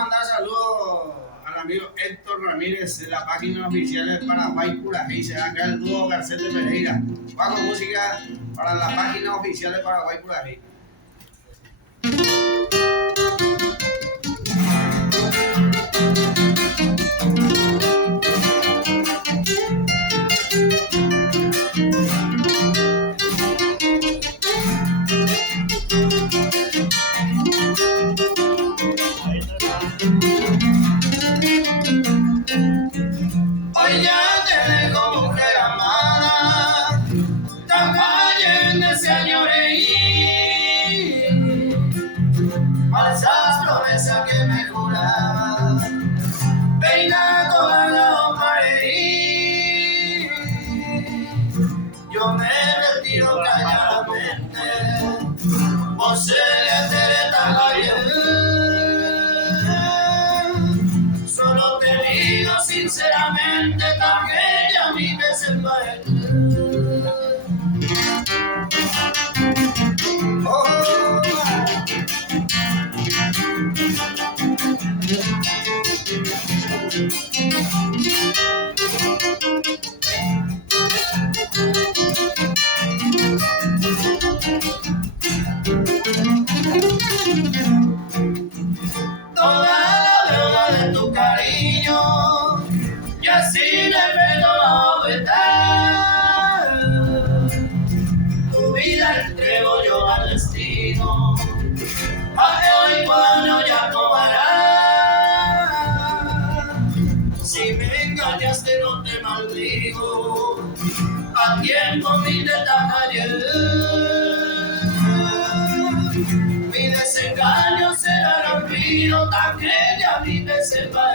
mandar saludos al amigo Héctor Ramírez de la página oficial de Paraguay Purajey. Se va a crear el dúo Garcete Pereira. Pago música para la página oficial de Paraguay Purajey. Hoy ya te dejo, mujer amada, tan cayendo ese año reír, falsas promesas que me juraba, peinando a la pared. Yo me retiro calladamente, vos se le tan solo te digo sinceramente que ella mi desembarque. Toda la deuda de tu cariño y así le puedo aumentar. Tu vida entrego yo al destino, a que hoy cuando ya tomará. Si me engañaste no te maldigo, a tiempo mi detalle. Mi desengaño será el olvido tan que ella vive se va.